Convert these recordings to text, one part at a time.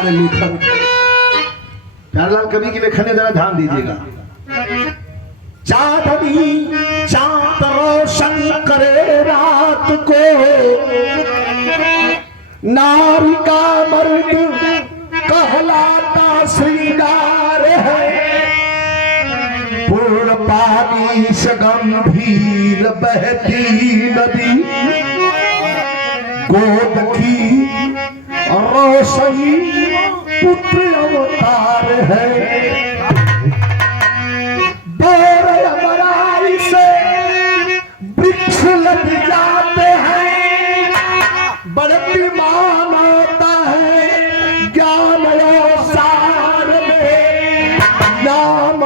हमारे लेखक प्यारेलाल कवि की लेखन में जरा ध्यान दीजिएगा। चांदनी चांद रोशन करे रात को, नारी का मर्द कहलाता श्रृंगार है। पूर्ण पानी से गंभीर बहती नदी, गोद की रोशनी पुत्र अवतार है। बोर अमराई से वृक्ष लग जाते हैं, बढ़ती मान होता है ज्ञान और सार में। नाम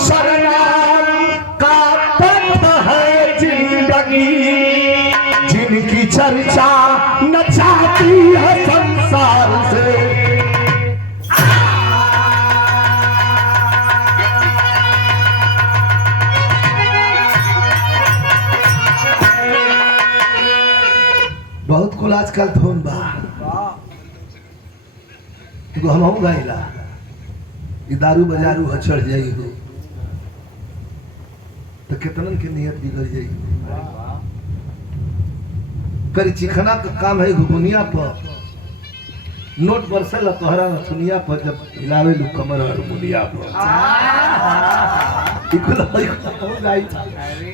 शरणाम का पथ है जिंदगी, जिनकी चर्चा न चाहती है संसार से। बहुत कुल आजकल धुन बा एगो हम गाइला दारू बाजारू चढ़ जाई हो तो कितनन के नियत बिगड़ जाई। करी चिखना का काम है घुगुनिया पर नोट बरसल तोहरा सुनिया पर जब हिलावे लू कमर हारमोनिया पर।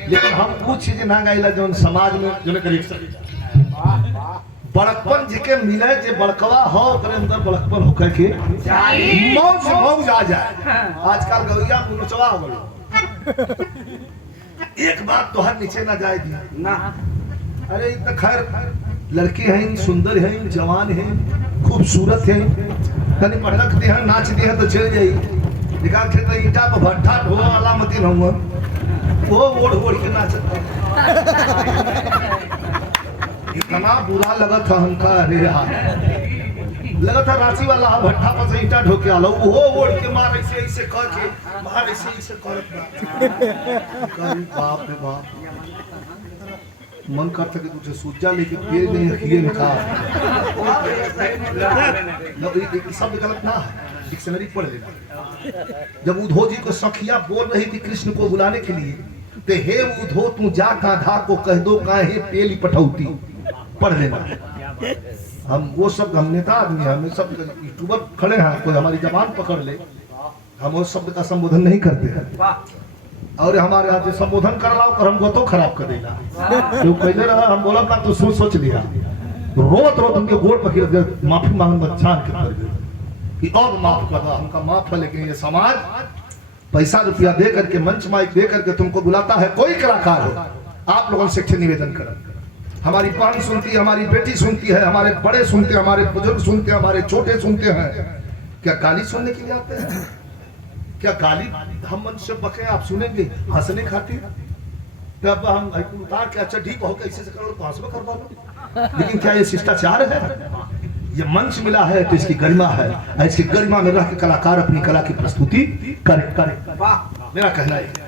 लेकिन हम कुछ चीज ना गाइला जो समाज में जो करी बड़कपन जिके मिले जे बड़कवा हो करे अंदर बड़कपन होकर के मौज आ जाए। आजकल गवैया मुनचवा हो गई, एक बात तो हर नीचे ना जाए दी ना। अरे इतना खैर लड़की हैं, सुंदर हैं, जवान हैं, खूबसूरत हैं, कहीं पढ़ रखते हैं, नाच दी है तो चल जाई। निकाल खेत ईटा पर भट्ठा ढो अलामती रहूंगा वो ओढ़ के नाचता। इतना बुरा लगा था हमका। अरे लगा था रांची वाला भट्ठा पर से ईटा ढो के आलो वो ओढ़ के मार ऐसे कर के मार ऐसे कर। बाप रे बाप, मन करता कि तुझे सूजा लेके पेड़ नहीं रखिए निकाल। शब्द गलत ना है, डिक्शनरी पढ़ लेना। जब उद्धव जी को सखिया बोल रही थी कृष्ण को बुलाने के लिए, ते हे उद्धव तू जा कांधा को कह दो काहे पेली पठौती, पढ़ लेना। हम वो शब्द, हम नेता आदमी हैं, हम शब्द यूट्यूबर खड़े हैं, कोई हमारी जबान पकड़ ले हम उस शब्द का संबोधन नहीं करते हैं। और हमारे यहाँ संबोधन कर लाओ कर हमको तो खराब कर देना। तो पहले रहा हम बोला ना तो सोच लिया रोत उनके गोड़ पर माफी मांग छान के कर दे कि और माफ कर दो, हमका माफ है। लेकिन ये समाज पैसा रुपया दे करके मंच माइक दे करके तुमको बुलाता है, कोई कलाकार हो आप लोगों से शिक्षा निवेदन करें। हमारी बहन सुनती है, हमारी बेटी सुनती है, हमारे बड़े सुनते हैं, हमारे बुजुर्ग सुनते हैं, हमारे छोटे सुनते हैं। क्या गाली सुनने के लिए आते हैं? क्या गाली हम मन से बके आप सुनेंगे हंसने खातिर? तब हम उतार के अच्छा ठीक हो कैसे से करो तो हंसबे करवा लो। लेकिन क्या ये शिष्टाचार है? ये मंच मिला है तो इसकी गरिमा है, इसकी गरिमा में रह के कलाकार अपनी कला की प्रस्तुति करे। मेरा कहना है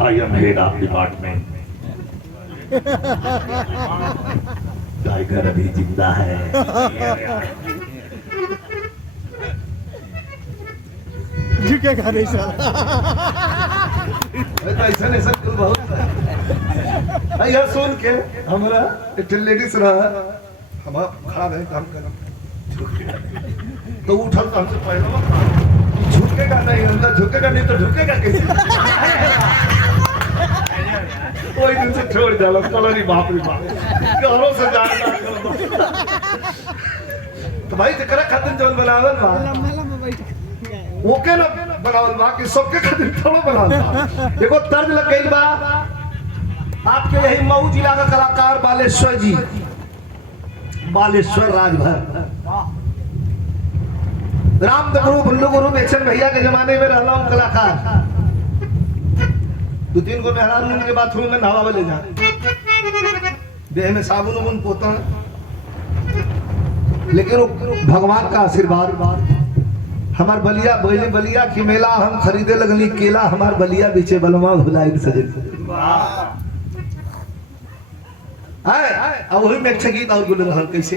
I am head of department। Tiger अभी जिंदा है। झुकेगा नहीं सर। ऐसा कुल बहुत है। यह सुन के हमारा एक लेडीज रहा, हम खड़ा रहे काम कर तो उठल तो हमसे पहले झुकेगा नहीं, अंदर झुकेगा नहीं तो झुकेगा कैसे? कोई दिन से छोड़ डालो कलरी बाप रे बाप घरों से जाना। तो भाई जकरा खातिर जौन बनावल बा ओके ना बनावल बा कि सबके खातिर थोड़ा बनावल बा। देखो तर्ज लग गई बा आपके यही मऊ जिला का कलाकार बालेश्वर जी, बालेश्वर राजभर रामदेव बुल्लू गुरु बेचन भैया के जमाने में रहना हूं कलाकार। 2-3 को मेहरान के बाथरूम में नहावा ले जाए, देह में साबुन उबुन पोता। लेकिन भगवान का आशीर्वाद, हमार बलिया की मेला हम खरीदे लगली केला, हमार बलिया बीचे बलमा भुलाई सजे। है अब वही में अच्छा गीत और गुल रहल कैसे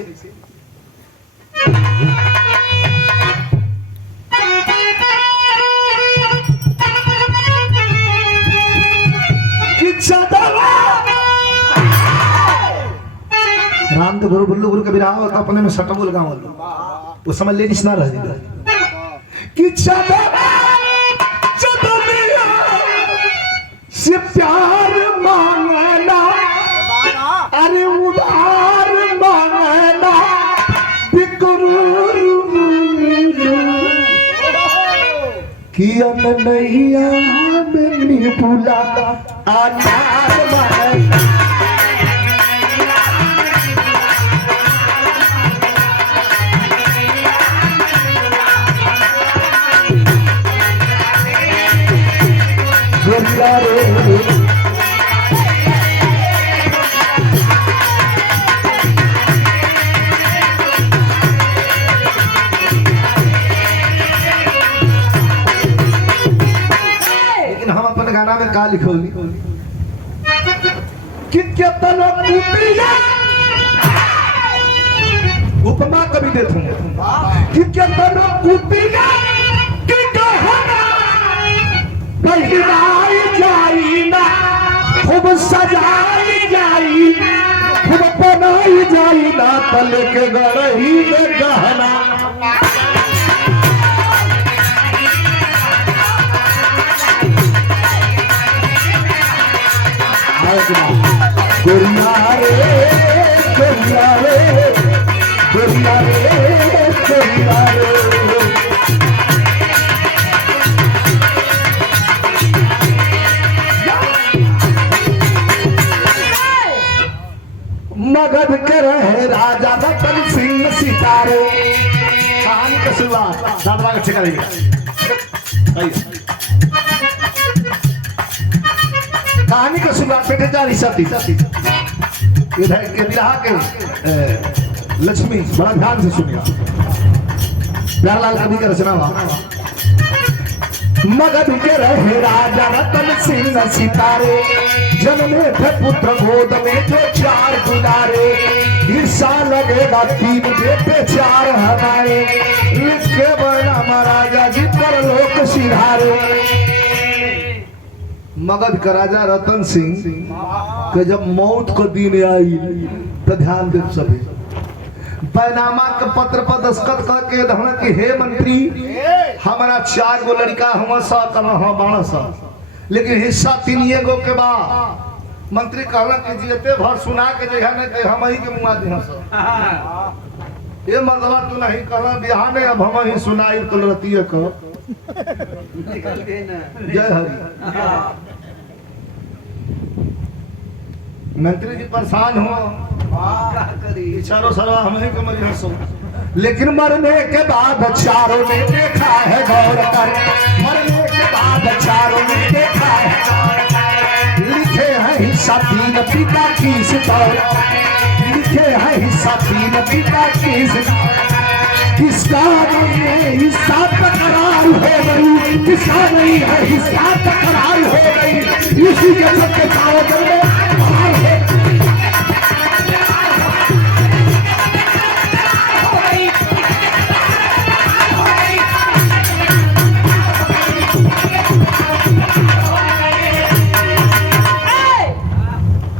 राम तो गुरु बुल्लू गुरु कबीरा होता अपने में सटबुल गाँव वो समझ ले जिसना रह कि से प्यार मांगना अरे उधार मांगना बिकरूर किया नैया में भूला अनार मांगना लेकिन हम अपन गाना में का लिखोली उपमा कभी देते हैं खूब सजाई जाई खूब बनाई जाई ना तल के गढ़ी में गहना गोरिया रे गोरिया रे गोरिया रे गोरिया रे मगध के रहे राजा रतन सिंह सितारे कहानी का शुरुआत दादवा के करेंगे कहानी का शुरुआत बेटे जारी सती इधर के बिरहा के लक्ष्मी बड़ा ध्यान से सुनिए प्यारलाल कवि का रचना हुआ मगध के रहे राजा रतन सिंह सितारे जन्मे थे पुत्र गोद में जो 4 दुलारे हिस्सा लगेगा 3 बेटे 4 हमारे लिख के बना महाराजा जी पर लोक सिधारे मगध का राजा रतन सिंह के जब मौत को दिन आई तो ध्यान दे सभी बैनामा के पत्र पर दस्तखत करके धन की हे मंत्री हमारा 4 गो लड़का हुआ सा कमा बाण सा लेकिन हिस्सा 3 गो के बाद मंत्री कहला कि जीते भर सुना के जे है ने हम ही के मुआ दिहा सब ये मर्दवा तू नहीं कहला बिहार ने अब हम ही सुनाई तो रतिए को जय हरि मंत्री जी परेशान हो चारों सरवा हमें को मरिया सो लेकिन मरने के बाद 4 ने देखा है गौर कर मरने के बाद 4 ने देखा है गौर कर लिखे हैं हिस्सा 3 पिता की सितौर लिखे हैं हिस्सा 3 पिता की सितौर किसका नहीं है हिस्सा तकरार हो गई किसका नहीं है हिस्सा तकरार हो गई इसी के सबके कावड़ में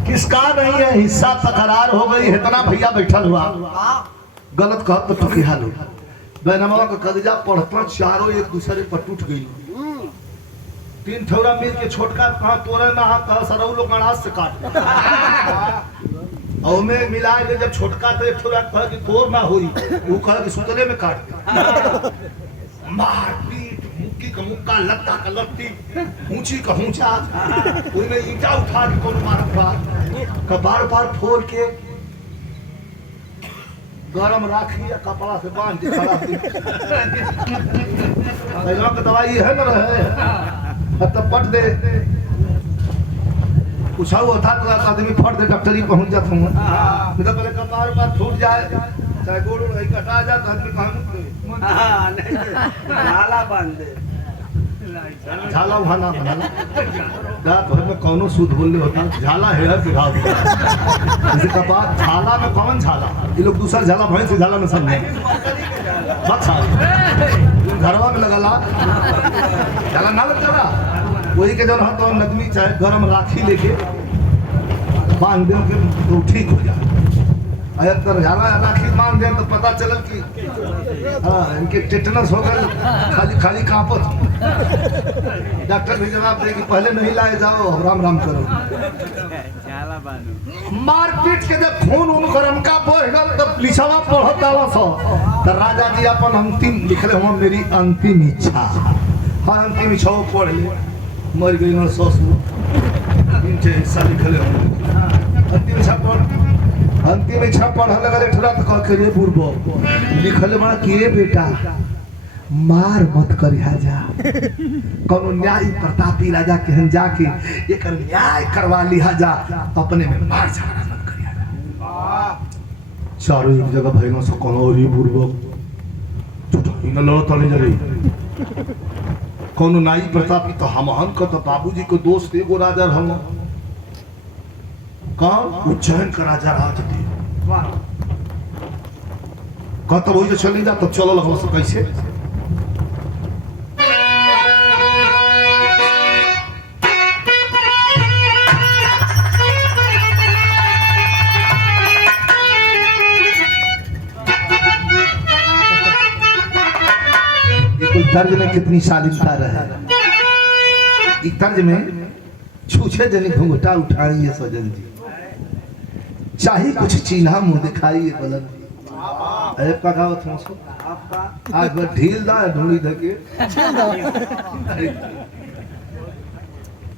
किसका नहीं है हिस्सा तकरार हो गई इतना भैया बैठल हुआ गलत कह तो ठकी हाल बैनमा का कदजा पढ़ता 4 एक दूसरे पर टूट गई 3 ठौरा मिल के छोटका कहा तोरे ना कहा सरौ लोग गणास से काट और में मिला के जब छोटका तो एक ठौरा कहा कि तोर ना होई वो कहा कि सुतले में काट दे मार पीट मुक्की का मुक्का लत्ता का लत्ती ऊंची का ऊंचा उसमें ईंटा उठा के कौन मारत का बार फोड़ के गरम राखी या कपड़ा से बांध के खड़ा का दवाई है ना रहे तब पट दे कुछ था तो आदमी फट दे डॉक्टरी पहुंच जाता हूँ नहीं तो पहले कपार पर छूट जाए चाहे गोड़ कटा जाए तो आदमी कहाँ बांध दे झाला वहाँ ना बनाना रात भर में कौनो सूद बोलने होता झाला है कि घाव जैसे कपात झाला में कौन झाला ये लोग दूसरा झाला भैंस से झाला में समझे बस घरवा में लगला झाला ना लग चला वही के जब तो नदमी चाहे गरम राखी लेके बांध दे तो ठीक हो जाए अगर झाला राखी बांध दे तो पता चलल कि हाँ इनके टेटनस हो गए खाली खाली कांपत डॉक्टर भी जवाब दे कि पहले नहीं लाए जाओ राम राम करो मारपीट के जब खून उन गरम का बढ़ गल तो लिखवा पढ़त आवा सो तो राजा जी अपन अंतिम लिखले हम मेरी अंतिम इच्छा हाँ अंतिम इच्छा पढ़ ले मर गई ना ससुर इनके हिस्सा लिखले हम अंतिम इच्छा पढ़ अंतिम इच्छा पढ़ लगा ठुरा तो कह के बुरबो लिखले बड़ा किए बेटा मार मत करिया जा कौनो न्याय प्रतापी राजा केहन जाके एक न्याय करवा लिया जा अपने में मार झगड़ा मत करिया जा चारों एक जगह भइनो से कोनो री बुरबो झूठो इन लड़ो तले जरे कोनो न्याय प्रतापी तो हमहन को तो बाबूजी को दोस्त एगो राजा हम कौन उज्जैन का राजा राजदेव कहता वही जो चली जा तो चलो लगो से कैसे तर्ज में कितनी शालीनता रहे इस तर्ज में छूछे जनी घूंघटा उठाई है सजन जी चाहे कुछ चिन्हा मुंह दिखाई है बलन अरे पकावत हूँ सो आज बस ढील दा ढूंढी धके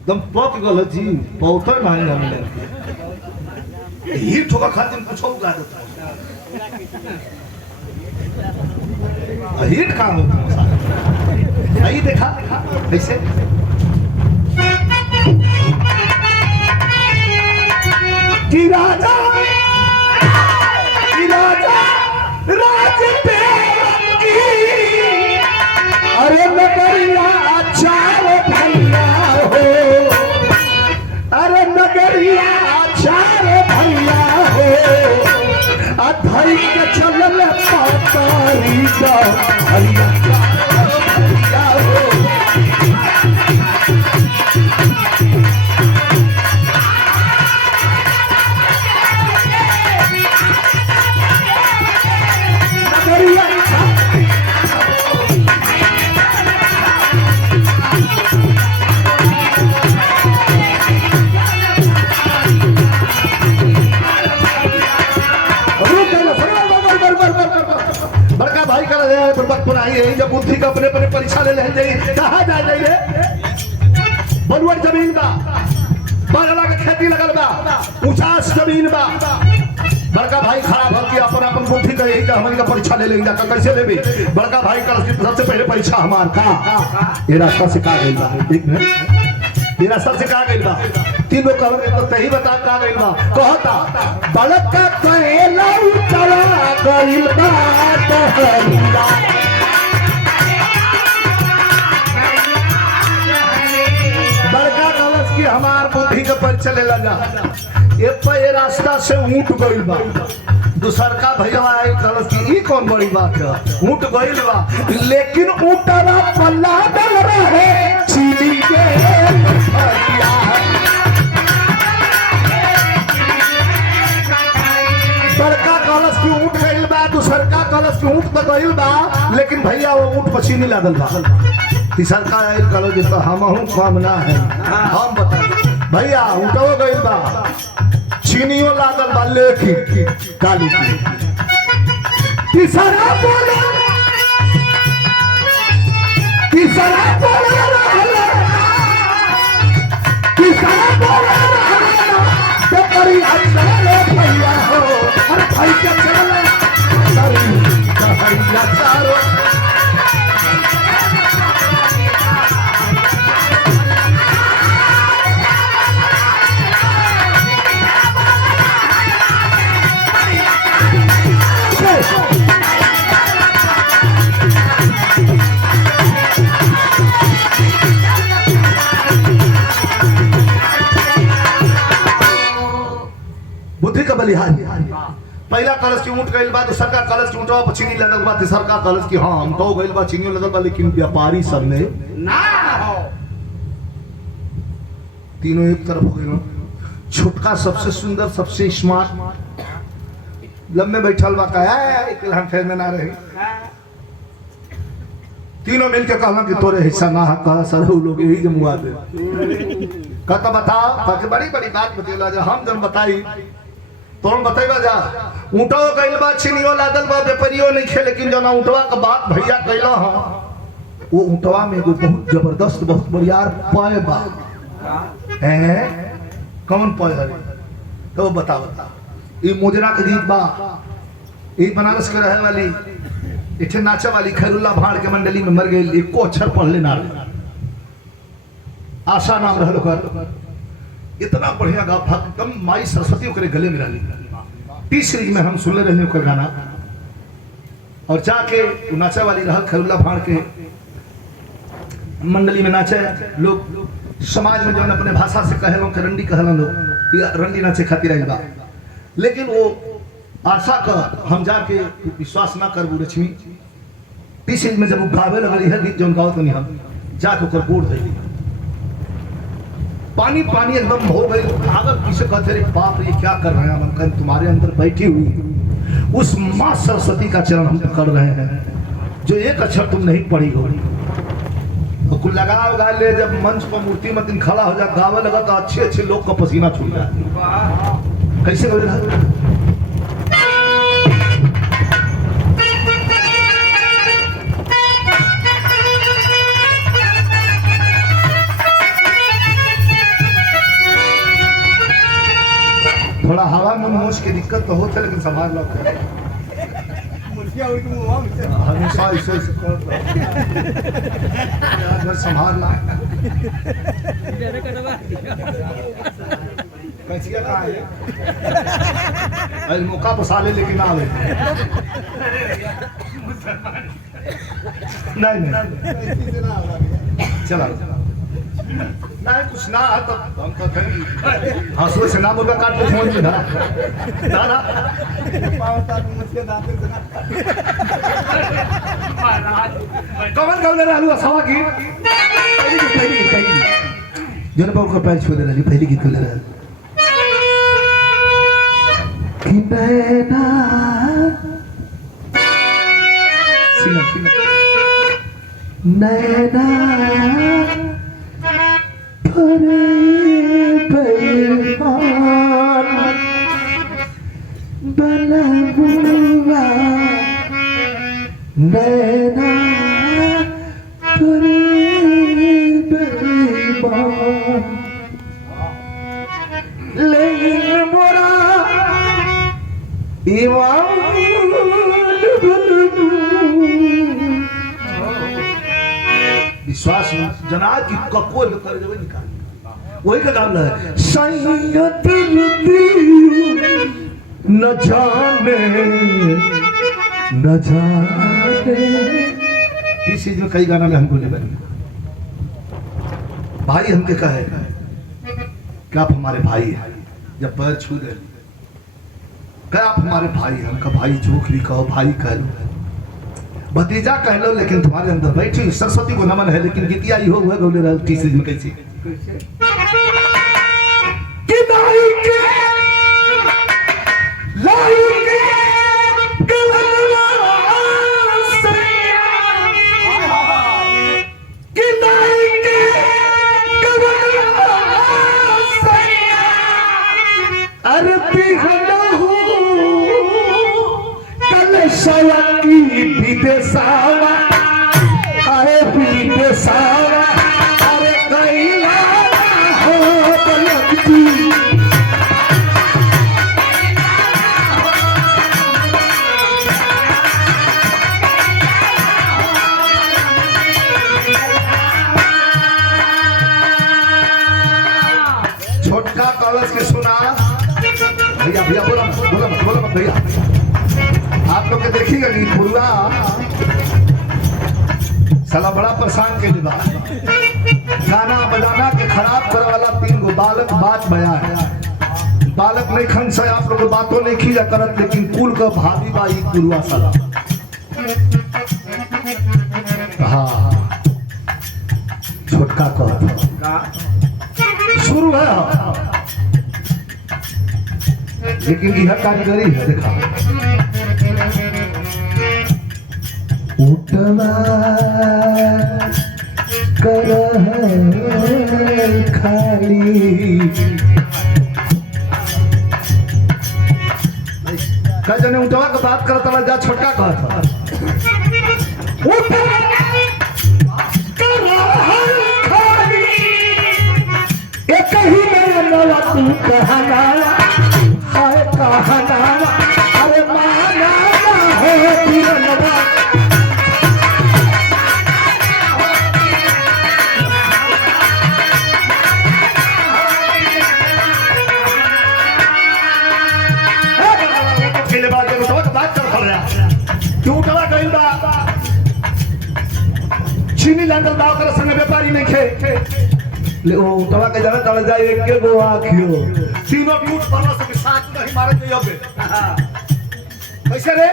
दम पक गल जी पौतर मांगे हमने ही ठोका खातिर कुछ उगा देता हिट काम होता सही देखा कैसे कि राजा राज पे की अरे नगरिया चार भैया हो अरे नगरिया चार भैया हो अधई के चलल पातारी का भैया भैया हो जब बुद्धि का अपने अपने परीक्षा ले ले जाइए कहाँ जा जाइए बलुअर जमीन बा बागला के खेती लगल बा ऊंचास जमीन बा बड़का भाई खड़ा भल के अपन अपन बुद्धि का यही हमन का परीक्षा ले लेंगे का कैसे लेबे बड़का भाई का सबसे पहले परीक्षा हमार का ये रास्ता से का गइल बा ठीक है ये रास्ता से का गइल बा तीनों कह तो तही बता का गइल बा कहता बड़का कहेला उतरा गइल बा तहरीला कि हमार बुद्धि का परीक्षा ले लगा ये रास्ता से ऊंट गइल बा दूसर का भैया आई कलस की ई कौन बड़ी बात है ऊंट गइल बा लेकिन ऊंटवा पल्ला डल रहे चीनी के बड़का कलश की ऊंट गइल बा दूसर का कलश की ऊंट तो गइल बा लेकिन भैया वो ऊंट पछीनी लागल बा तीसर का आयल कलो जी तो हमहू कम ना है हम बता भैया उठो गइल बा चीनियो लागल बा लेकिन काली की तीसरा बोला तो करी चले भैया हो अरे भाई क्या चले भैया चारो बलिहारी। पहला कलश की ऊँट गइल बा, दूसरा कलश की ऊँटवा पर चीनी लगल बा, तीसरा कलश की हाँ ऊँटो गइल बा, चीनी लगल बा, लेकिन व्यापारी सब ने ना हो तीनों एक तरफ हो गए। छोटका सबसे सुंदर, सबसे स्मार्ट लम्बे बैठल बा, कहा हम फेर में ना रहे। तीनों मिलके कहला कि तोरे हिस्सा ना कहा सर लोग यही जमुआ दे। कहता बताओ, कहते बड़ी बड़ी बात बतेला जा, हम जब बताई तो हम बताइबा जा। ऊँटो गइल बा, चिनियो लादल बा, व्यापारियो नहीं खे, लेकिन जो ना ऊँटवा का बात भैया कैला हाँ, वो ऊँटवा में एगो बहुत जबरदस्त, बहुत बढ़िया पाए बा। कौन पाए है तो बता बता। ये मोजरा के गीत बा, ये बनारस के रहे वाली इठे नाचा वाली खैरुल्ला भाड़ के मंडली में मर गई, एको अक्षर पढ़ लेना। आशा नाम रहल ओकर, इतना बढ़िया गा, एकदम माई सरस्वती ओकरे गले में रहली। टी सीरीज में हम सुनले रहने ओकर गाना, और जाके नाचा वाली रहल खैरुल्ला भाड़ के मंडली में नाचे लोग। समाज में जो अपने भाषा से कहलों के रंडी कहलन लोग कि रंडी नाचे खातिर आई बा, लेकिन वो आशा का हम जाके विश्वास ना करबू लक्ष्मी। टी सीरीज में जब वो गावे लगली है गीत जो गावत नहीं, हम जाके ओकर गोड़ दे पानी पानी एकदम हो गई। अगर किसे कहते रे बाप रे क्या कर रहे हैं हम, कहीं तुम्हारे अंदर बैठी हुई उस माँ सरस्वती का चरण हम कर रहे हैं, जो एक अक्षर तुम नहीं पढ़ी हो। तो कुल लगाओ गा ले, जब मंच पर मूर्ति मत खड़ा हो जा गावे लगा तो अच्छे अच्छे लोग का पसीना छूट जाए। कैसे गावे थोड़ा हवा में मोच के दिक्कत तो होता है, लेकिन संभाल लो हमेशा ऐसे संभाल ला। कैसिया कहाँ है मौका पसा ले, लेकिन ना आवे नहीं चला नहीं कुछ ना है तो हम तो कहीं हंसुए से ना मुर्गा काट के फोन ना ना कमर कमर रहलू सवा की पहली जन बाबू का पैर छू दे रही, पहली गीत ले रहा कि नैना सिंगर सिंगर नैना नैना लेकिन मोरा विश्वास जना की ककोल कर देवे निकाल वही का काम है। सैयद न जाने न जाने इस चीज में कई गाना में हमको ले बनी भाई हमके कहे कि आप हमारे भाई हैं, जब पैर छू दे क्या आप हमारे भाई हैं, हमका भाई जोख भी कहो, भाई कह लो, भतीजा कह लो, लेकिन तुम्हारे अंदर बैठी सरस्वती को नमन है। लेकिन गीतिया ही हो हुआ गौले रहा तीसरी में कैसी छोटका कॉलेज के सुना भैया भैया बोला बोला बोला भैया आप लोग के देखिएगा कि पूरा साला बड़ा परेशान के लिए गाना बजाना के खराब करे वाला 3 गो बालक बात बया है। बालक नहीं खन से आप लोग बातों नहीं खींचा करत, लेकिन कुल का भाभी बाई कुलवा साला। हाँ छोटका कह शुरू है, लेकिन यह कारीगरी है। देखा उठवा कर खाली का जने उठवा के बात करता ला जा छोटका कहता उठवा कर खाली एक ही में नवा तू कहना हाय कहना अरे माना है पीरनवा चीनी लांडल दाव कर संग व्यापारी नहीं खे ले ओ तवा के जाने तले जाई के गो आखियो तीनों टूट पड़ला से साथ नहीं मारे के योबे कैसे रे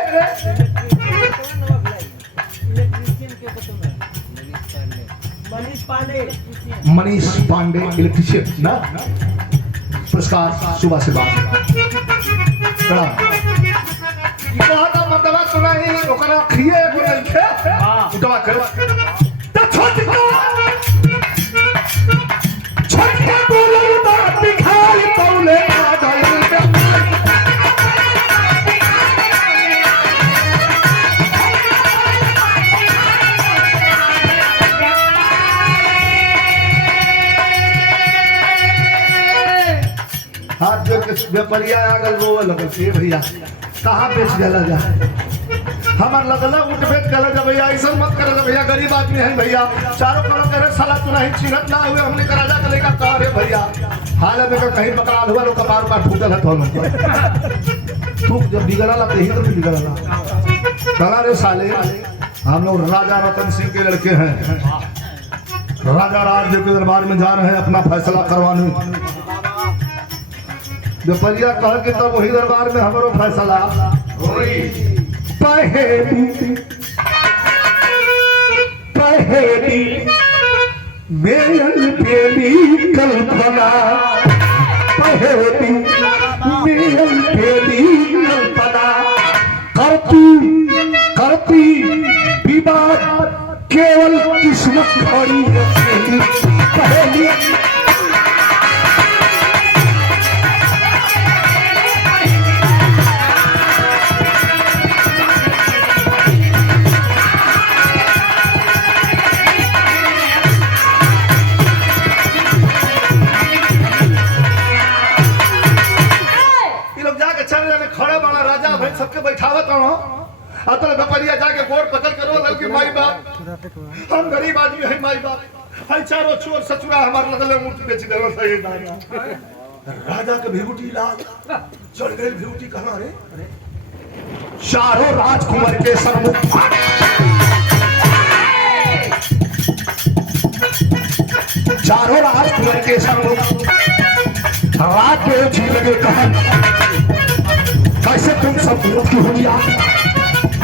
मनीष पांडे इलेक्ट्रिशियन ना पुरस्कार सुबह से बात कहता मतलब सुनाई ओकरा खिए को नहीं खे उठवा कर त छोटका बोले बात दिखाई पौले आ गए हाथ जो के व्यापारिया आगल रोवे लगल के भैया कहाँ बेच गला जा हमार लगला उठ बेच गला जा भैया ऐसा मत करे जा भैया गरीब आदमी है भैया चारों करोड़ करे साला तू नहीं चिन्हत ना हुए हमने का राजा का लेकर कह रे भैया हाल में का कहीं बकरा हुआ लोग कपार का फूटल है तू जब बिगड़ला तो ही तो बिगड़ला कला रे साले हम लोग राजा रतन सिंह के लड़के हैं राजा राजदेव के दरबार में जा रहे हैं अपना फैसला करवाने व्यापारिया कह के तब वही दरबार में हमारो फैसला पहेली मेल बेली कल्पना पहेली मेल बेली कल्पना करती विवाद केवल किस्मत खड़ी पहेली सबके बैठावत रहो अतल व्यापारिया जाके गोड़ पकड़ के रो कि माई बाप हम गरीब आदमी है माई बाप हई चारों चोर सचुरा हमार लगले मूर्ति बेच देलो सही दादा राजा के भिगुटी लाल चढ़ गई भिगुटी कहां रे चारों राजकुमार के सम्मुख चारों राजकुमार के सम्मुख रात के छीन लगे कहन कैसे तुम सब की हो गया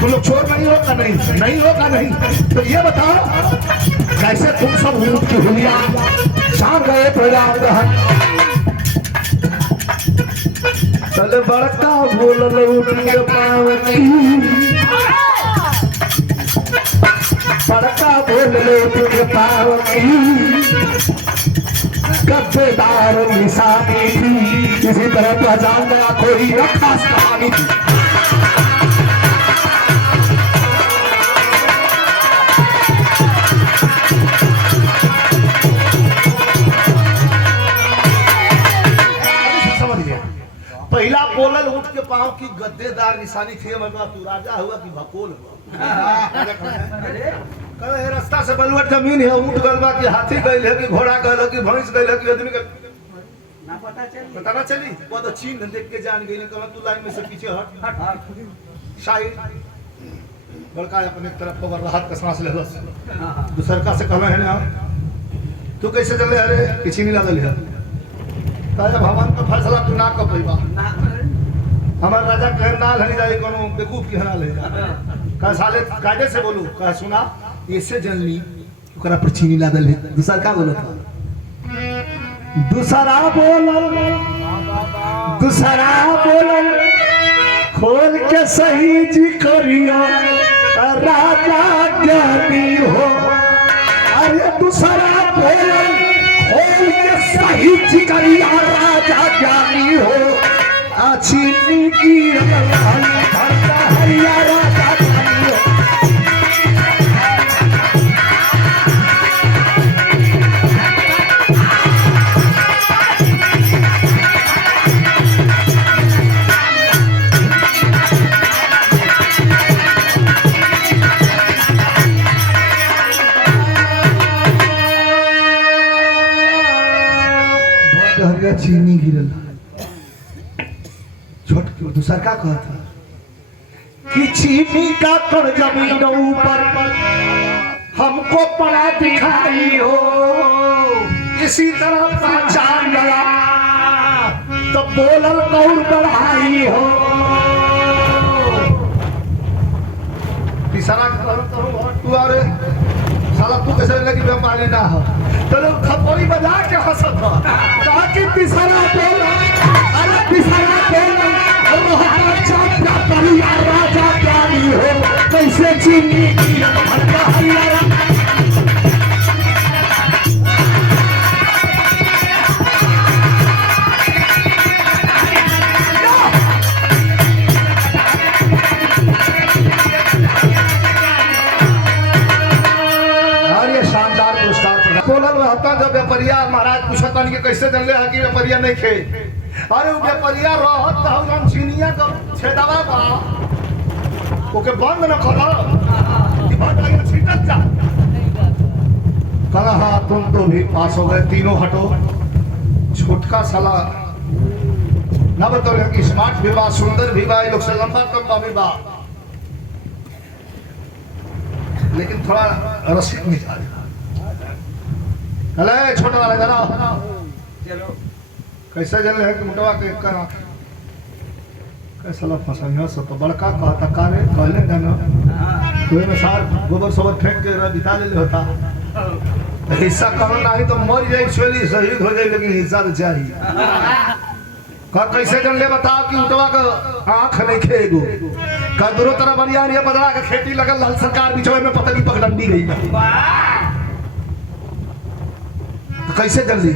तुम लोग चोर नहीं होगा नहीं होगा नहीं तो ये बताओ कैसे तुम सब की हो गया शाम गए प्रयाग चले बड़का बोल उठे पावती बड़का बोल उठे पावती गद्देदार निशानी थी इसी तरह पहचान गया कोई खास कहानी थी पहला बोलल उठ के पाँव की गद्देदार निशानी थी तू राजा हुआ कि भकोल हुआ रास्ता से बलुअट जमीन है ऊँट गलबा की हाथी गई है कि घोड़ा गल है कि भैंस गई है कि आदमी का पता ना चली वो तो चीन देख के जान गई ना तू लाइन में से पीछे हट शाही बड़का अपने तरफ खबर राहत का सांस ले दूसर का से कहना है ना तू कैसे चले अरे किसी नहीं लागल है ताजा भवन का फैसला तू ना कर पैबा हमार राजा कहे ना हनी जाए कोनो बेकूफ के हना ले जा का साले कायदे से बोलू का सुना ऐसे जनली ओकरा पर चीनी लागल है दूसरा का बोलत दूसरा बोलल खोल के सही जी करियो राजा ज्ञानी हो अरे दूसरा बोलल खोल के सही जी करियो राजा ज्ञानी हो चीनी की हरिया राजा ज्ञानी हो चीनी गिरल छोट क्यों दूसरा का कहता कि चीनी का कण जमीन ऊपर हमको पड़ा दिखाई हो इसी तरह पहचान गया तो बोलल कौन बढ़ाई हो तीसरा तू अरे साला तू कैसे लगी व्यापारी ना हो तो खपोरी बजा के हंसत हो ताकि तीसरा बोला अरे तीसरा बोला रोहता चाचा करिया राजा ज्ञानी हो कैसे चीनी की हरिया बोलल रहता जब व्यापारिया महाराज पूछता नहीं कि कैसे जनले है कि व्यापारिया नहीं खे अरे वो व्यापारिया रहत तो हम चीनिया का छेदावा बा ओके बंद न करो कि बंद लगे छिटक जा कहा हां तुम तो भी पास हो गए तीनों हटो छोटका साला ना बताओ कि स्मार्ट भी बा सुंदर भी बा लोग से लंबा लंबा भी बा लेकिन थोड़ा रसिक मिजाज अले छोटा वाला जरा चलो कैसे जल है कि मुटवा के करा कैसा ला फसाया सब तो बड़का कहता कारे कहले जानो कोई में सार गोबर सोबर फेंक के बिता ले होता हिस्सा करो नहीं तो मर जाए छोली शहीद हो जाए लेकिन हिस्सा तो चाहिए का कैसे जन ले बताओ कि मुटवा का आंख नहीं खेगो का दोनों तरफ बढ़िया ये बदला के खेती लगल लाल सरकार बिचवे में पता नहीं पगडंडी गई कैसे जल्दी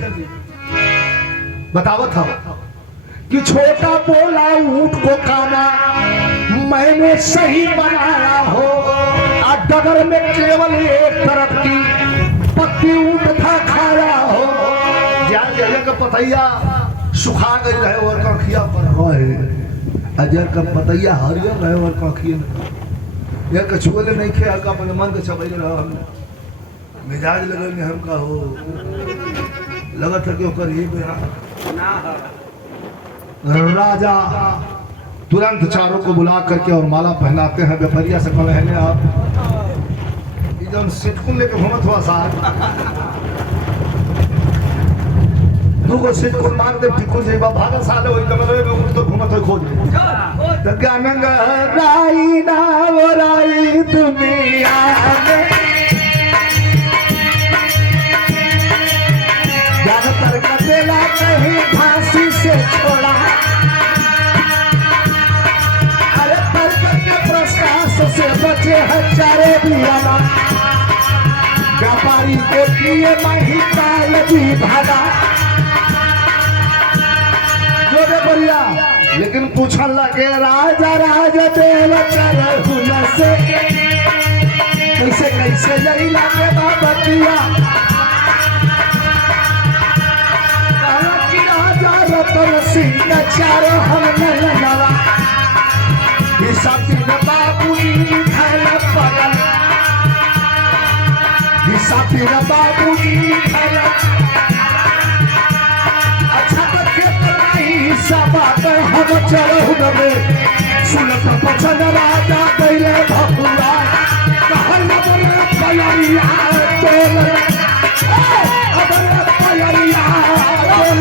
बताओ था कि छोटा बोला ऊंट को काना मैंने सही बनाया हो डगर में केवल एक तरफ की पत्ती ऊंट था खाया हो जान जगह का पतैया सुखा गई रहे और कखिया पर रहे अजर का पतैया हरियर रहे और कखिया यार कछुए नहीं खे हल्का अपन मन के छबई रहा हमने मिजाज लगल हमका हो लगा था कि ओकर ये राजा तुरंत चारों को बुला करके और माला पहनाते हैं व्यापारिया से पहले आप एकदम सिटकुन लेके घूमत हुआ साहब दूगो सिटकुन मार दे टिकुन से भागल साले वही कमरे में उठ तो घूमत हो खोज तो गानंग राई ना वो राई दुनिया में ज्यादातर कतेला कहीं फांसी से छोड़ा अरे परकर के प्रकाश से बचे हजारे दियाला व्यापारी को लिए माही काल भी भागा जो दे बढ़िया लेकिन पूछन लगे राजा राजा देव चरहुल से कैसे कैसे यही लगे बाबतिया रतन सिंह चारो हम लगा हिसाबी न बाबू खाल पगल हिसाबी न बाबू खाल अच्छा तो नहीं हिस्सा बात हम चरहुन में सुनत पछन राजा कैले भकुआ कहल बोले पयरिया बोल अबे पयरिया बोल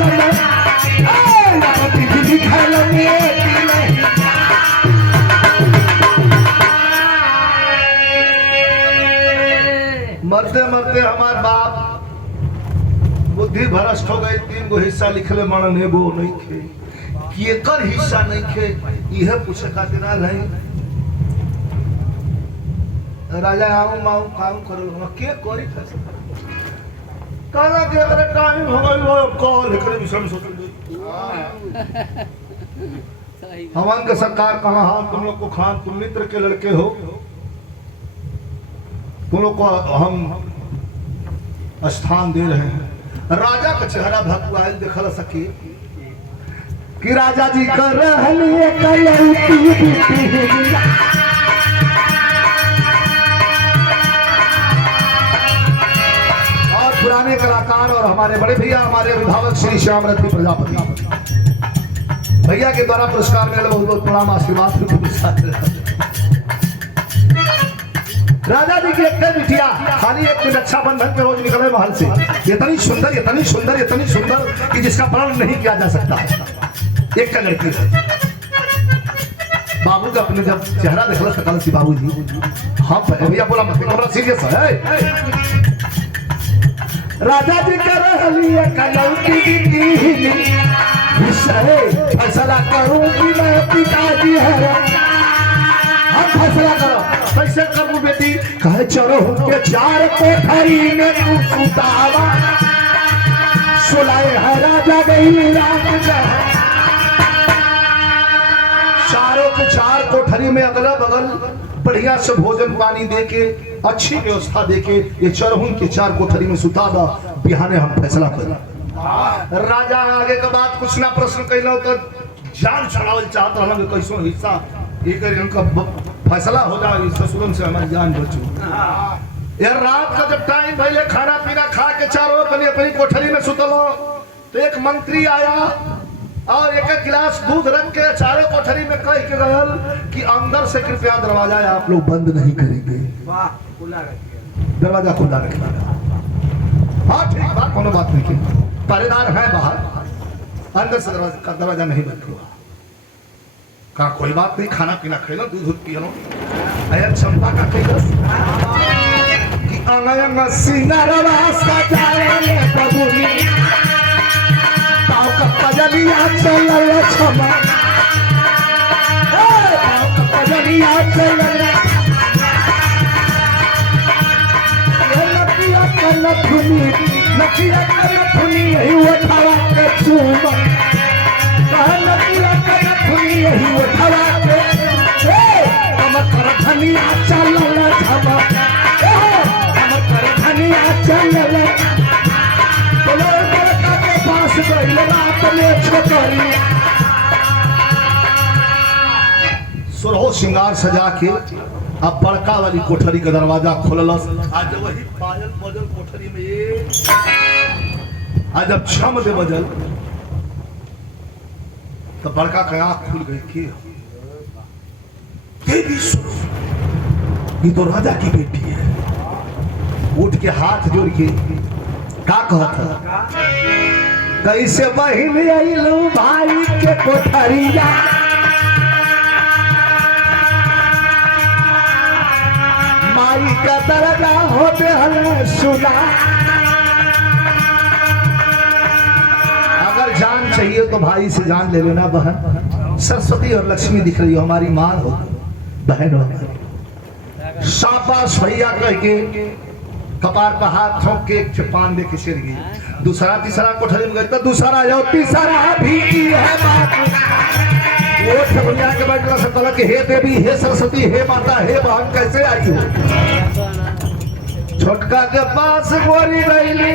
मरते मरते हमार बाप बुद्धि भ्रष्ट हो गई, 3 गो हिस्सा लिखले मन एगो नहीं खे कि एकर हिस्सा नहीं खे, यह पूछे खातिर नहीं राजा आऊं माऊं काम करो के करी फैसला काला के अगर टाइम हो गई वो कॉल एकरे विषय में सोचो। हवन के सरकार कहा हाँ तुम लोग को खान, तुम मित्र के लड़के हो, तुम लोग को हम स्थान दे रहे हैं। राजा का चेहरा भगवान देखल सकी कि राजा जी कर रहलिए और पुराने कलाकार और हमारे बड़े भैया हमारे अभिभावक श्री श्याम रथी प्रजापति भैया के द्वारा पुरस्कार मिले, बहुत बहुत प्रणाम आशीर्वाद। राजा जी की एक बिटिया खाली एक दिन रक्षाबंधन के रोज निकले महल से, इतनी सुंदर इतनी सुंदर इतनी सुंदर कि जिसका वर्णन नहीं किया जा सकता। एक का लड़की बाबू का अपने जब चेहरा देखला सकल सी बाबू जी हाँ भैया बोला मत हमरा सीरियस है। राजा जी कर रहलिए कलौटी की विषय फैसला करूंगी मैं पिताजी है, हम फैसला करो कैसे करूं बेटी, कहे चलो के 4 कोठरी में तू सुतावा, सुलाए है राजा गई राम चारों के 4 कोठरी में अगल बगल बढ़िया से भोजन पानी देके अच्छी व्यवस्था देके ये चरहुन के 4 कोठरी में सुता दा, बिहाने हम फैसला करें। राजा आगे का बात कुछ ना प्रश्न कैला तो जान छड़ावल चाहत रहल कैसो हिस्सा एक इनका फैसला हो जाए, ससुरन से हमारी जान बचो। यार रात का जब टाइम भइले खाना पीना खा के चारों अपनी कोठरी में सुतलो तो एक मंत्री आया और एक गिलास दूध रख के चारों कोठरी में कह के गयल कि अंदर से कृपया दरवाजा आप लोग बंद नहीं करेंगे, दरवाजा खुला रखेगा। हाँ ठीक बात, कोनो बात नहीं, पहरेदार है बाहर, अंदर से दरवाजा नहीं बंद हुआ। कहा कोई बात नहीं, खाना पीना खेलो दूध पियो। अयर चंपा का केस कि अंगयंग सिंगारवा सजाए बबुनी पाव का पजलिया चलल छमा, पाव का पजलिया चलल नकिया कलथुनी नकिया कलथुनी यही उठावा के चूमा, नकिया कलथुनी यही उठावा के कमर कर धनिया चलल छमा, कमर कर धनिया चलल बोलो बड़का के पास गइल रात में छोकरी सुरहो श्रृंगार सजा के अब बड़का वाली कोठरी का दरवाजा खोललस। आज वही पायल बजल कोठरी में आज जब छम दे बजल तो बड़का का आंख खुल गई कि देवी सुनो ये तो राजा की बेटी है। उठ के हाथ जोड़ के का कहता कैसे बहिन आइलू भाई के कोठरिया, माई का दरजा होते हमें सुना। अगर जान चाहिए तो भाई से जान ले लेना बहन, सरस्वती और लक्ष्मी दिख रही हो, हमारी माँ हो, बहन हो। शाबाश भैया कह के कपार पर हाथ ठोक के एक पान दे के सिर गई। दूसरा तीसरा कोठरी में गई तो दूसरा आया, तीसरा भी की है बात। वो ठगुनिया के बैठला से कहला कि हे देवी हे सरस्वती हे माता हे बहन कैसे आई हो। छोटका के पास गोरी गईली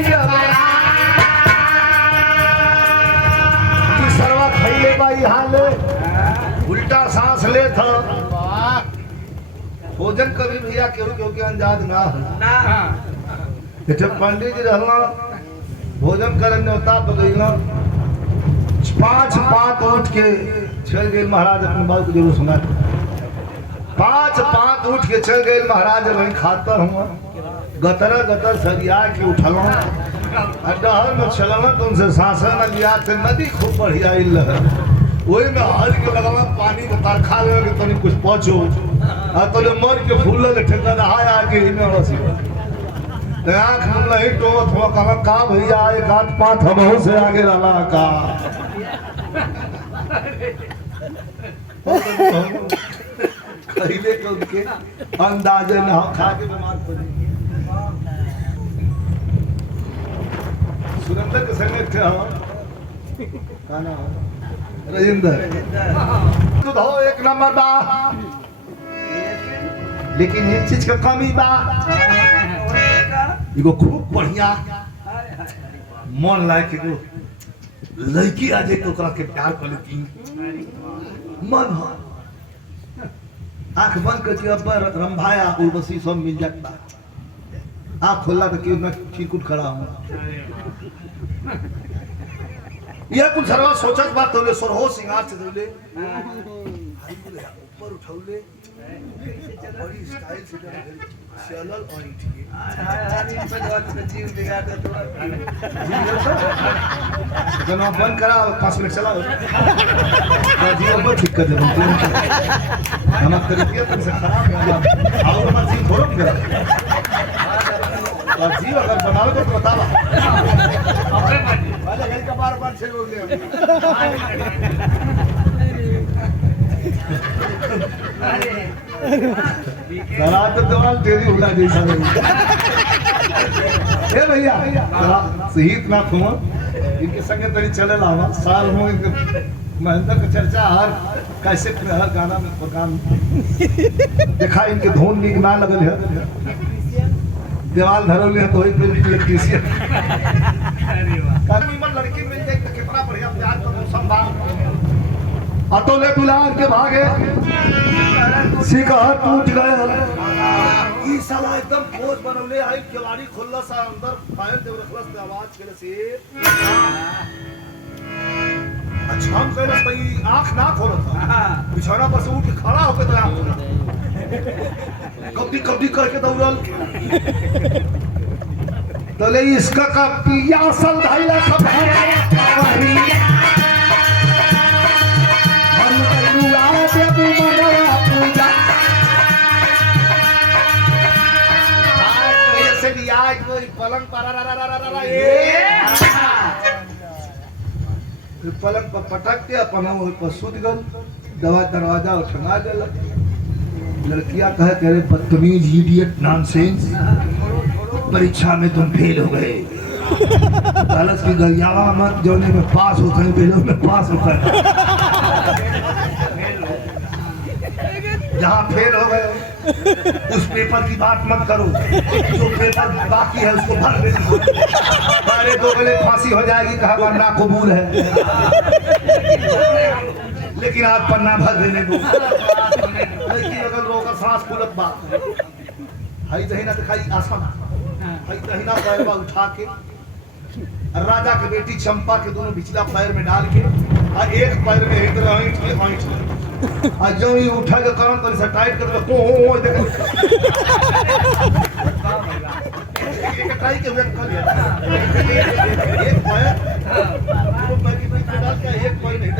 तीसरवा खैले बाई हाले उल्टा सांस ले था। भोजन कभी भैया केहू के अंदाज ना हो। जब पंडित जी रहना भोजन करने न्योता बगैला 5 पात उठ के चल गए महाराज अपने बाबू को जरूर सुना। 5 पात उठ के चल गए महाराज वही खाता हुआ गतर गतर सरिया के उठल डहर में चलना तो उनसे शासन लिया थे। नदी खूब बढ़िया वही में हल के लगा पानी के तार खा ले तो कुछ पहुंचो तो मर के फूल ठेका नहाया के आँख नहीं तो थोड़ा कहा का भैया एक हाथ पाँच हमहू से आगे रहा का खरीदे तो उनके अंदाजे ना खा के बीमार पड़े। सुरेंद्र के संग थे का नाम राजेंद्र तो धो एक नंबर बा लेकिन एक चीज का कमी बा एगो खूब बढ़िया मन लायक एगो लड़की आ जाए तो ओकरा के प्यार कर लेती मन हो आंख बंद करके अब्बर रंभाया उर्वशी सब मिल जाता आंख खोला तो क्यों ना चीकुट खड़ा हूं यह कुछ सर्वा सोचत बात तो ले सोरहो सिंगार से ले ऊपर उठौले बड़ी स्टाइल से चलल और ठीक जना बंद करा 5 मिनट चला जी अब ठीक कर दे हम तरीके से खराब है और मत जी थोड़ा करा जी अगर बनाओ तो बतावा वाले घर का बार से बोल दे तो दवाल तेरी होला जैसा ए भैया शहीद ना तुम इनके संगे तरी चले लावा साल हो इनके महेंद्र का चर्चा हर कैसे हर गाना में प्रोग्राम देखा इनके धुन नीक ना लगल है देवाल धरौले है तो ही इलेक्ट्रीशियन कभी मन लड़की मिल जाए तो कितना बढ़िया प्यार का मौसम बा अतोले दुलार के भागे सिकहर टूट गए ई साला एकदम खोज बनौले आई केवाड़ी खुल्ला सा अंदर फायर देव रखलस पे आवाज केले से अच्छा हम कहले भाई आंख ना खोलत बिछौना पर से उठ के खड़ा होके तो आंख कब्बी कब्बी करके दौड़ल तले इसका का पियासल धाइला सब है पलंग पलंग पर पटक के अपन पर सुत गल दवा दरवाजा उठा गल लड़कियां कहे तेरे बदतमीज इडियट नॉनसेंस परीक्षा में तुम फेल हो गए लालच की गरियावा मत जोने में पास होते हैं बेलों में पास होता है जहाँ फेल हो गए उस पेपर की बात मत करो जो पेपर बाकी है उसको भर दे सारे दो गले फांसी हो जाएगी कहा वरना कबूल है लेकिन आप पन्ना भर देने दो लेकिन अगर रोका सांस फूलत बा हई दहीना दिखाई आसन हई दहीना पैर उठा के राजा की बेटी चंपा के दोनों बिचला पैर में डाल के और एक पैर में इधर ऐंठ और जो ही उठा के करन तो इसे टाइट कर दो हो देखो एक टाइट के हुए कर लिया एक पैर तो बाकी नहीं डाल के एक पैर नहीं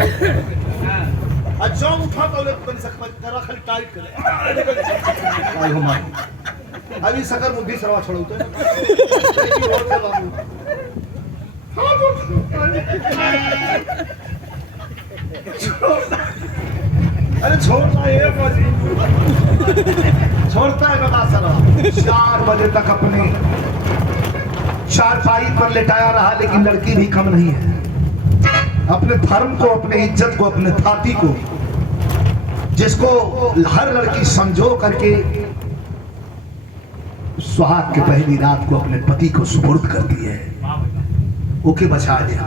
और जो उठा तो ले तो करा खाली टाइट कर आई हो मां अभी सकर बुद्धि सरवा छोड़ो तो अरे छोड़ना है मजी छोड़ता है बाबा सर 4 बजे तक अपने चारपाई पर लेटाया रहा लेकिन लड़की भी कम नहीं है अपने धर्म को अपने इज्जत को अपने थाती को जिसको हर लड़की समझो करके सुहाग के पहली रात को अपने पति को सुपुर्द करती है ओके बचा दिया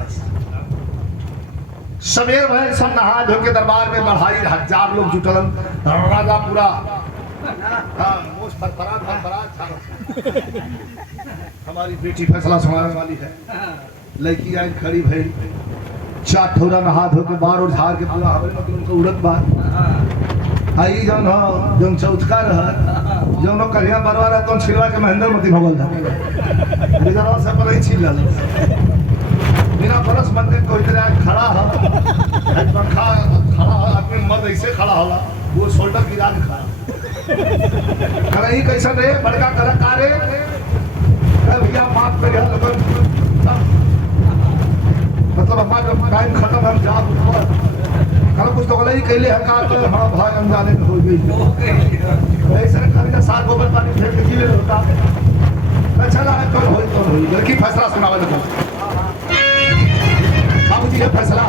सवेर भर सब नहा धो के दरबार में बढ़ाई 1000 लोग जुटल राजा पूरा हमारी बेटी फैसला सुनाने वाली है लड़की आई खड़ी भई 4 ठोरा नहा धो के बार और झाड़ के पूरा हमारे मतलब उनको उड़त बात आई जौन हो जौन चौथका रह जौन कलिया बरवारा तो छिलवा के महेंद्र मती भगल था रिजर्व से पर ही छिल लल बिना बरस मंदिर कोई तरह खड़ा है पंखा खड़ा है अपने मर्द ऐसे खड़ा होला वो शोल्डर गिरा के खड़ा करही कैसा रे बड़का कलाकार रे माफ करे मतलब हमारा टाइम खत्म हम जा कल कुछ तो गलत कैले है का तो हाँ भाई अनजाने में हो गई ऐसा कभी का साथ गोबर पानी फेंक के गिले होता अच्छा लगा कल होई लड़की फैसला सुनावे लगो बाबूजी का फैसला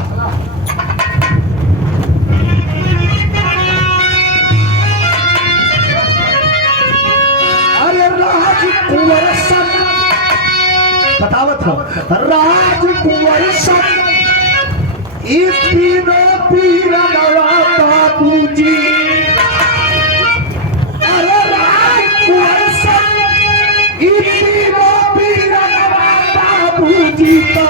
अरे राज कुंवर सब बतावत हो राज कुंवर सब तीनों पीरा बाबूजी अरे राज कुंवर सब तीनों पीरा बाबूजी तो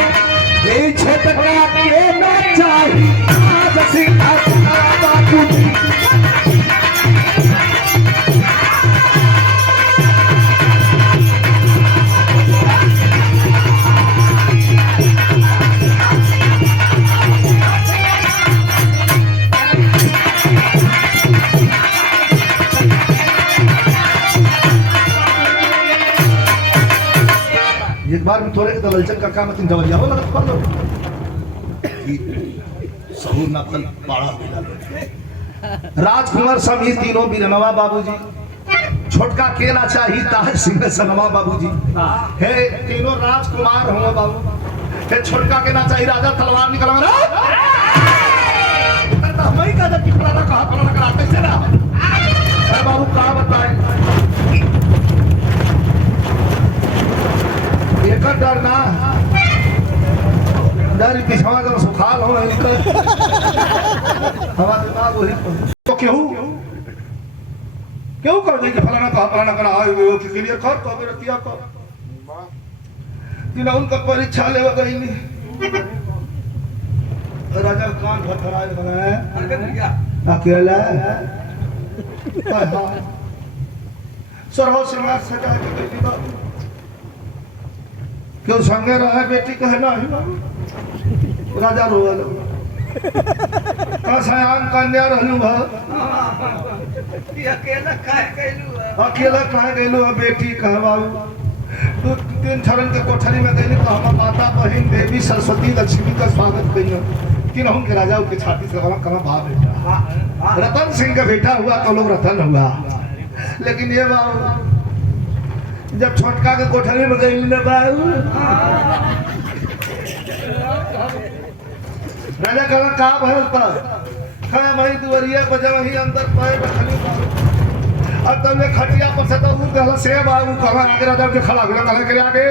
ये छटका के न चाहिए आज से बाबूजी एक बार में थोड़े तो ललचन का काम तुम दवलिया बोला तो पढ़ लो कि सहूर ना फल पाड़ा राजकुमार समी तीनों बिरनवा बाबूजी छोटका केला चाहिए ताज सिंह सनवा बाबूजी हे तीनों राजकुमार हो बाबू हे छोटका के ना चाहिए राजा तलवार निकला हमें का जब टिकड़ा ना कहा पड़ा करा कैसे ना अरे बाबू कहा बताए एक डर ना डर पिछवा जब सुखाल हो हमारा दिमाग वही तो क्यों कर दे कि फलाना कहा आए वो किसी लिए कर तो अगर किया कर कि उनका परीक्षा ले गई नहीं राजा कान भरभराए बनाए अकेला सरहो श्रृंगार सजा के बेटी का क्यों संगे रहा बेटी कहना ही राजा रोवल सयान कन्या रहलू अकेला कहे गलू बेटी कहबाबू दू तीन छरन के कोठरी में गई तो हम माता बहन देवी सरस्वती लक्ष्मी का स्वागत करियो तीनों के राजा के छाती से कहा भाव बेटा रतन सिंह का बेटा हुआ तो लोग रतन हुआ लेकिन ये बाबू जब छोटका के कोठरी में गई ना बाबू राजा कहला का भयल पर कहे भाई दुवरिया पर जब ही अंदर पाए बैठली बाबू और तब ने खटिया पर से तो वो कहला से बाबू कहा आगे राजा के खड़ा हो कहला के आगे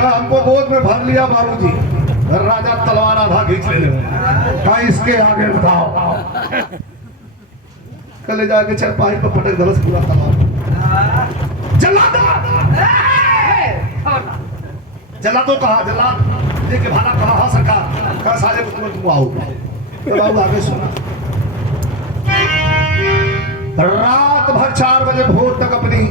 तो हमको गोद में भर लिया बाबूजी राजा तलवार आधा खींच ले कहा इसके आगे बताओ कल जाके चरपाई पर पटक गलत पूरा तलवार जला तो कहा जला लेके भाला कहा हाँ सरकार कहा साले को तुम आओ तो बाबू आगे सुना रात भर 4 बजे भोर तक अपनी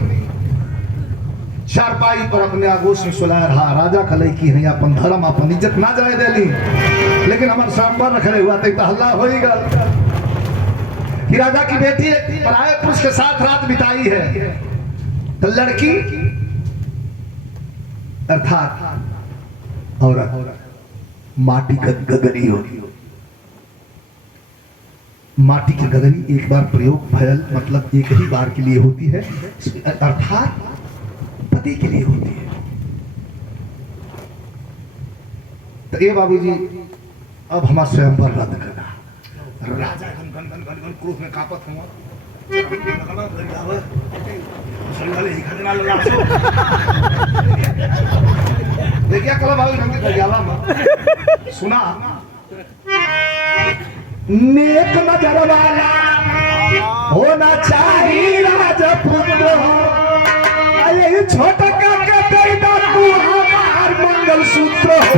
चारपाई पर अपने आगोश में सुलाया रहा राजा कलई की है अपन धर्म अपन इज्जत ना जाए देली लेकिन हमारे सांबर रखले हुआ तो हल्ला होएगा कि राजा की बेटी पराये पुरुष के साथ रात बिताई है तो लड़की अर्थात औरत माटी का गगरी होगी माटी की गगरी एक बार प्रयोग भयल मतलब एक ही बार के लिए होती है अर्थात पति के लिए होती है तो ये बाबूजी अब हमारा स्वयंवर रद्द करना राजा गन क्रोध में कापत हुआ देखिए कल बाबू सुना नेक नजर वाला होना चाहिए राजपुत्र अरे छोटा का तू हमार मंगलसूत्र हो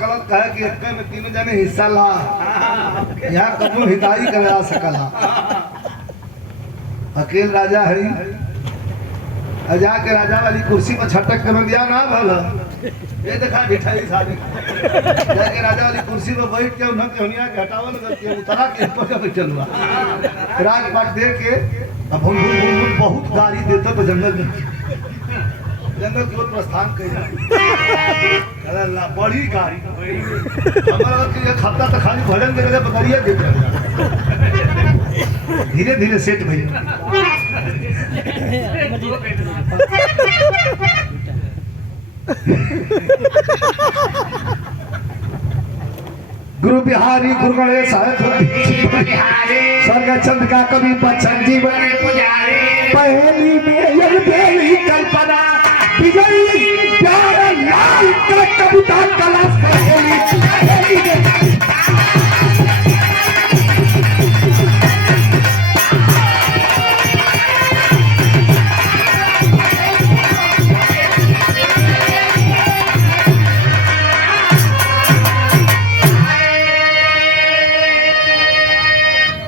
सकल कहे कि एक में तीनों जने हिस्सा ला यहाँ कबो हिदाई करा सकला अकेल राजा है अजा के राजा वाली कुर्सी पर छटक कर दिया ना भला ये देखा बिठाई सारी जाके राजा वाली कुर्सी पर बैठ के उन्हें केहनिया के हटावल करके उतरा के ऊपर का बैठल हुआ राजपाट दे के अब हम बहुत गाड़ी देता तो जंगल में जंगल की ओर प्रस्थान कर अरे अल्लाह बड़ी गाड़ी हमारा कि एक हफ्ता तक खाली भजन के जगह बकरिया देख रहा धीरे धीरे सेट भई गुरु बिहारी गुरु गणेश स्वर्ग चंद का कवि बच्चन जीवन पहली में बेली कल्पना विजयी प्यारा लाल कविता कला सहेली